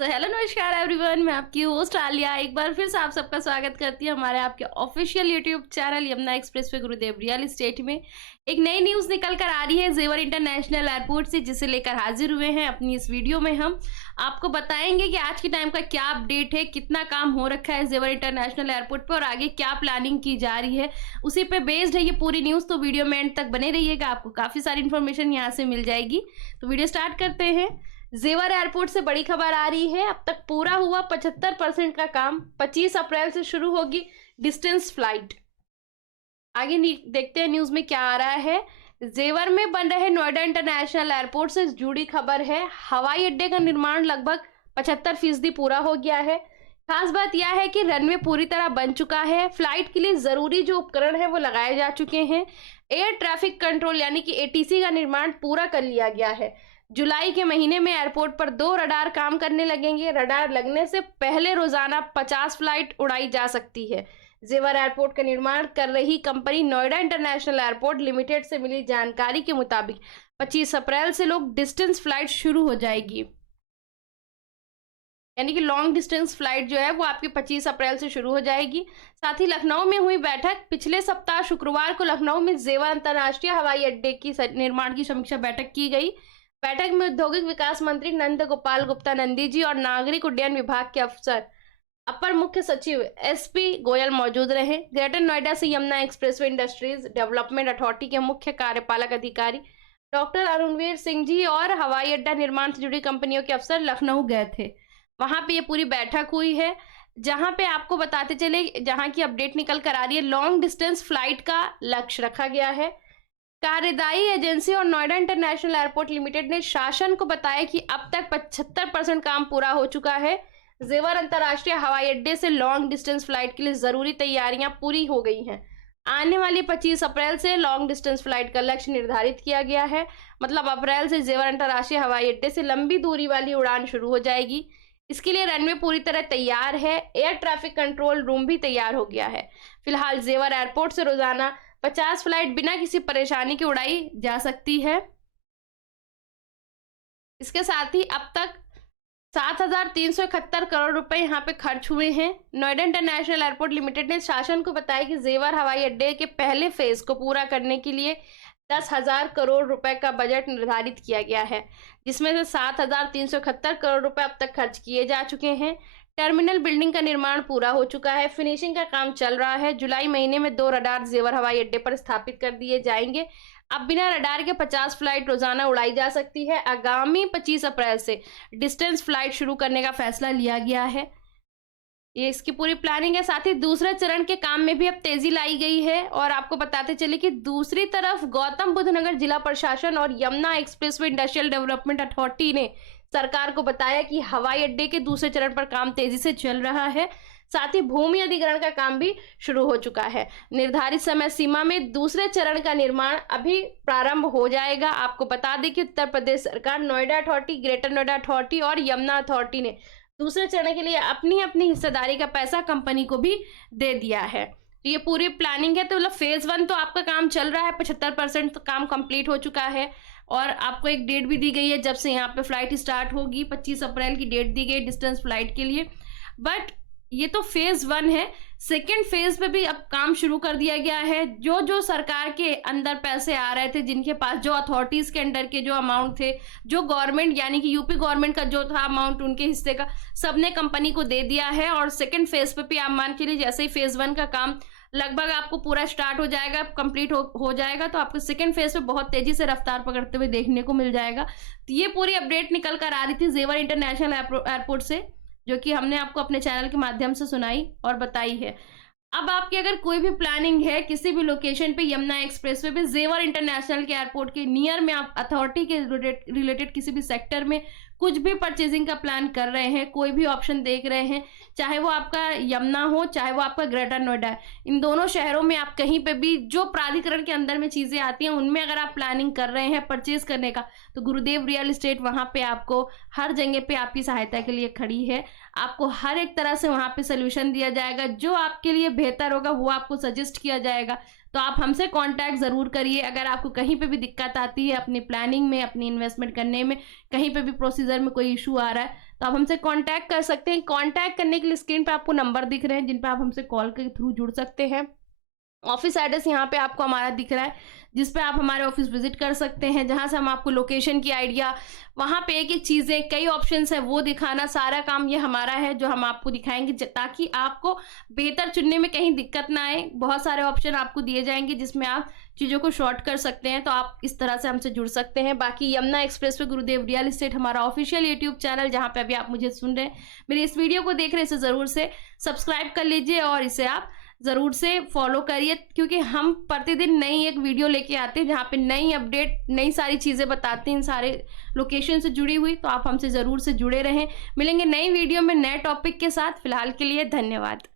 Hello नमस्कार everyone, मैं आपकी होस्ट आलिया एक बार फिर से आप सबका स्वागत करती हूँ हमारे आपके official YouTube channel Yamuna express way गुरुदेव रियल एस्टेट में। एक नई न्यूज़ निकल कर आ रही है जेवर इंटरनेशनल एयरपोर्ट से, जिसे लेकर हाजिर हुए हैं अपनी इस वीडियो में। हम आपको बताएंगे कि आज के टाइम का क्या अपडेट है, कितना काम हो रखा है जेवर इंटरनेशनल एयरपोर्ट पर और आगे क्या प्लानिंग की जा रही है, उसी पे बेस्ड है ये पूरी न्यूज़। तो वीडियो में एंड तक बने रहिएगा, आपको काफ़ी सारी इन्फॉर्मेशन यहाँ से मिल जाएगी। तो वीडियो स्टार्ट करते हैं। जेवर एयरपोर्ट से बड़ी खबर आ रही है, अब तक पूरा हुआ 75% का काम। 25 अप्रैल से शुरू होगी डिस्टेंस फ्लाइट। आगे देखते हैं न्यूज में क्या आ रहा है। जेवर में बन रहे नोएडा इंटरनेशनल एयरपोर्ट से जुड़ी खबर है। हवाई अड्डे का निर्माण लगभग 75% पूरा हो गया है। खास बात यह है कि रनवे पूरी तरह बन चुका है। फ्लाइट के लिए जरूरी जो उपकरण है वो लगाए जा चुके हैं। एयर ट्रैफिक कंट्रोल यानी कि एटीसी का निर्माण पूरा कर लिया गया है। जुलाई के महीने में एयरपोर्ट पर 2 रडार काम करने लगेंगे। रडार लगने से पहले रोजाना 50 फ्लाइट उड़ाई जा सकती है। जेवर एयरपोर्ट का निर्माण कर रही company Noida international airport limited से मिली जानकारी के मुताबिक 25 अप्रैल से लोग डिस्टेंस फ्लाइट शुरू हो जाएगी, यानी कि लॉन्ग डिस्टेंस फ्लाइट जो है वो आपकी 25 अप्रैल से शुरू हो जाएगी। साथ ही लखनऊ में हुई बैठक। पिछले सप्ताह शुक्रवार को लखनऊ में जेवर अंतर्राष्ट्रीय हवाई अड्डे की निर्माण की समीक्षा बैठक की गई। बैठक में औद्योगिक विकास मंत्री नंद गोपाल गुप्ता नंदी जी और नागरिक उड्डयन विभाग के अफसर अपर मुख्य सचिव एसपी गोयल मौजूद रहे। ग्रेटर नोएडा से Yamuna expressway industries development authority के मुख्य कार्यपालक अधिकारी डॉक्टर अरुणवीर सिंह जी और हवाई अड्डा निर्माण से जुड़ी कंपनियों के अफसर लखनऊ गए थे। वहां पे ये पूरी बैठक हुई है, जहां पे आपको बताते चले, जहां की अपडेट निकल कर आ रही है। लॉन्ग डिस्टेंस फ्लाइट का लक्ष्य रखा गया है। कार्यदायी एजेंसी और नोएडा इंटरनेशनल एयरपोर्ट लिमिटेड ने शासन को बताया कि अब तक 75% काम पूरा हो चुका है। जेवर अंतर्राष्ट्रीय हवाई अड्डे से लॉन्ग डिस्टेंस फ्लाइट के लिए जरूरी तैयारियां पूरी हो गई हैं। आने वाली 25 अप्रैल से लॉन्ग डिस्टेंस फ्लाइट का लक्ष्य निर्धारित किया गया है। मतलब अप्रैल से जेवर अंतर्राष्ट्रीय हवाई अड्डे से लंबी दूरी वाली उड़ान शुरू हो जाएगी। इसके लिए रनवे पूरी तरह तैयार है। एयर ट्रैफिक कंट्रोल रूम भी तैयार हो गया है। फिलहाल जेवर एयरपोर्ट से रोजाना 50 फ्लाइट बिना किसी परेशानी के उड़ाई जा सकती है। इसके साथ ही अब तक 7,371 करोड़ रुपए यहाँ पे खर्च हुए हैं। नोएडा इंटरनेशनल एयरपोर्ट लिमिटेड ने शासन को बताया कि जेवर हवाई अड्डे के पहले फेज को पूरा करने के लिए 10,000 करोड़ रुपए का बजट निर्धारित किया गया है, जिसमें से 7,371 करोड़ रुपए अब तक खर्च किए जा चुके हैं। टर्मिनल बिल्डिंग का निर्माण पूरा हो चुका है। फिनिशिंग का काम चल रहा है। जुलाई महीने में 2 रडार जेवर हवाई अड्डे पर स्थापित कर दिए जाएंगे। अब बिना रडार के 50 फ्लाइट रोजाना उड़ाई जा सकती है। आगामी 25 अप्रैल से डिस्टेंस फ्लाइट शुरू करने का फैसला लिया गया है। ये इसकी पूरी प्लानिंग है। साथ ही दूसरे चरण के काम में भी अब तेजी लाई गई है। और आपको बताते चले कि दूसरी तरफ गौतम बुद्ध नगर जिला प्रशासन और Yamuna expressway industrial development authority ने सरकार को बताया कि हवाई अड्डे के दूसरे चरण पर काम तेजी से चल रहा है। साथ ही भूमि अधिग्रहण का काम भी शुरू हो चुका है। निर्धारित समय सीमा में दूसरे चरण का निर्माण अभी प्रारंभ हो जाएगा। आपको बता दें कि उत्तर प्रदेश सरकार, Noida authority, greater Noida authority और यमुना अथॉरिटी ने दूसरे चरण के लिए अपनी अपनी हिस्सेदारी का पैसा कंपनी को भी दे दिया है। तो ये पूरी प्लानिंग है। तो मतलब फेज 1 तो आपका काम चल रहा है, 75% काम कंप्लीट हो चुका है। और आपको एक डेट भी दी गई है जब से यहाँ पे फ्लाइट स्टार्ट होगी। 25 अप्रैल की डेट दी गई डिस्टेंस फ्लाइट के लिए। बट ये तो फेज 1 है। सेकेंड फेज पे भी अब काम शुरू कर दिया गया है। जो जो सरकार के अंदर पैसे आ रहे थे, जिनके पास, जो अथॉरिटीज के अंडर के जो अमाउंट थे, जो गवर्नमेंट यानी कि यूपी गवर्नमेंट का जो था अमाउंट, उनके हिस्से का सबने कंपनी को दे दिया है। और सेकेंड फेज पे भी आप मान के लिए जैसे ही फेज 1 का काम लगभग आपको पूरा स्टार्ट हो जाएगा, कंप्लीट हो जाएगा, तो आपको सेकंड फेज पे बहुत तेजी से रफ्तार पकड़ते हुए देखने को मिल जाएगा। तो ये पूरी अपडेट निकल कर आ रही थी जेवर इंटरनेशनल एयरपोर्ट से, जो कि हमने आपको अपने चैनल के माध्यम से सुनाई और बताई है। अब आपकी अगर कोई भी प्लानिंग है किसी भी लोकेशन पे यमुना एक्सप्रेसवे पे जेवर इंटरनेशनल के एयरपोर्ट के नियर में, आप अथॉरिटी के रिलेटेड किसी भी सेक्टर में कुछ भी परचेजिंग का प्लान कर रहे हैं, कोई भी ऑप्शन देख रहे हैं, चाहे वो आपका यमुना हो, चाहे वो आपका ग्रेटर नोएडा है, इन दोनों शहरों में आप कहीं पे भी जो प्राधिकरण के अंदर में चीजें आती हैं, उनमें अगर आप प्लानिंग कर रहे हैं परचेज करने का, तो गुरुदेव रियल एस्टेट वहां पे आपको हर जगह पे आपकी सहायता के लिए खड़ी है। आपको हर एक तरह से वहां पे सोल्यूशन दिया जाएगा। जो आपके लिए बेहतर होगा वो आपको सजेस्ट किया जाएगा। तो आप हमसे कांटेक्ट ज़रूर करिए। अगर आपको कहीं पे भी दिक्कत आती है अपनी प्लानिंग में, अपनी इन्वेस्टमेंट करने में, कहीं पे भी प्रोसीजर में कोई इशू आ रहा है, तो आप हमसे कांटेक्ट कर सकते हैं। कांटेक्ट करने के लिए स्क्रीन पे आपको नंबर दिख रहे हैं जिन पे आप हमसे कॉल के थ्रू जुड़ सकते हैं। ऑफिस एड्रेस यहाँ पे आपको हमारा दिख रहा है, जिस पे आप हमारे ऑफिस विजिट कर सकते हैं, जहाँ से हम आपको लोकेशन की आइडिया, वहाँ पे एक एक चीज़ें, कई ऑप्शंस है वो दिखाना, सारा काम ये हमारा है जो हम आपको दिखाएंगे ताकि आपको बेहतर चुनने में कहीं दिक्कत ना आए। बहुत सारे ऑप्शन आपको दिए जाएंगे जिसमें आप चीज़ों को शॉर्ट कर सकते हैं, तो आप इस तरह से हमसे जुड़ सकते हैं। बाकी यमुना एक्सप्रेस पे गुरुदेव रियल एस्टेट हमारा ऑफिशियल यूट्यूब चैनल, जहाँ पे अभी आप मुझे सुन रहे हैं, मेरी इस वीडियो को देख रहे हैं, इसे ज़रूर से सब्सक्राइब कर लीजिए और इसे आप ज़रूर से फॉलो करिए, क्योंकि हम प्रतिदिन नई एक वीडियो लेके आते हैं जहाँ पे नई अपडेट, नई सारी चीज़ें बताते हैं इन सारे लोकेशन से जुड़ी हुई। तो आप हमसे ज़रूर से जुड़े रहें। मिलेंगे नई वीडियो में नए टॉपिक के साथ। फिलहाल के लिए धन्यवाद।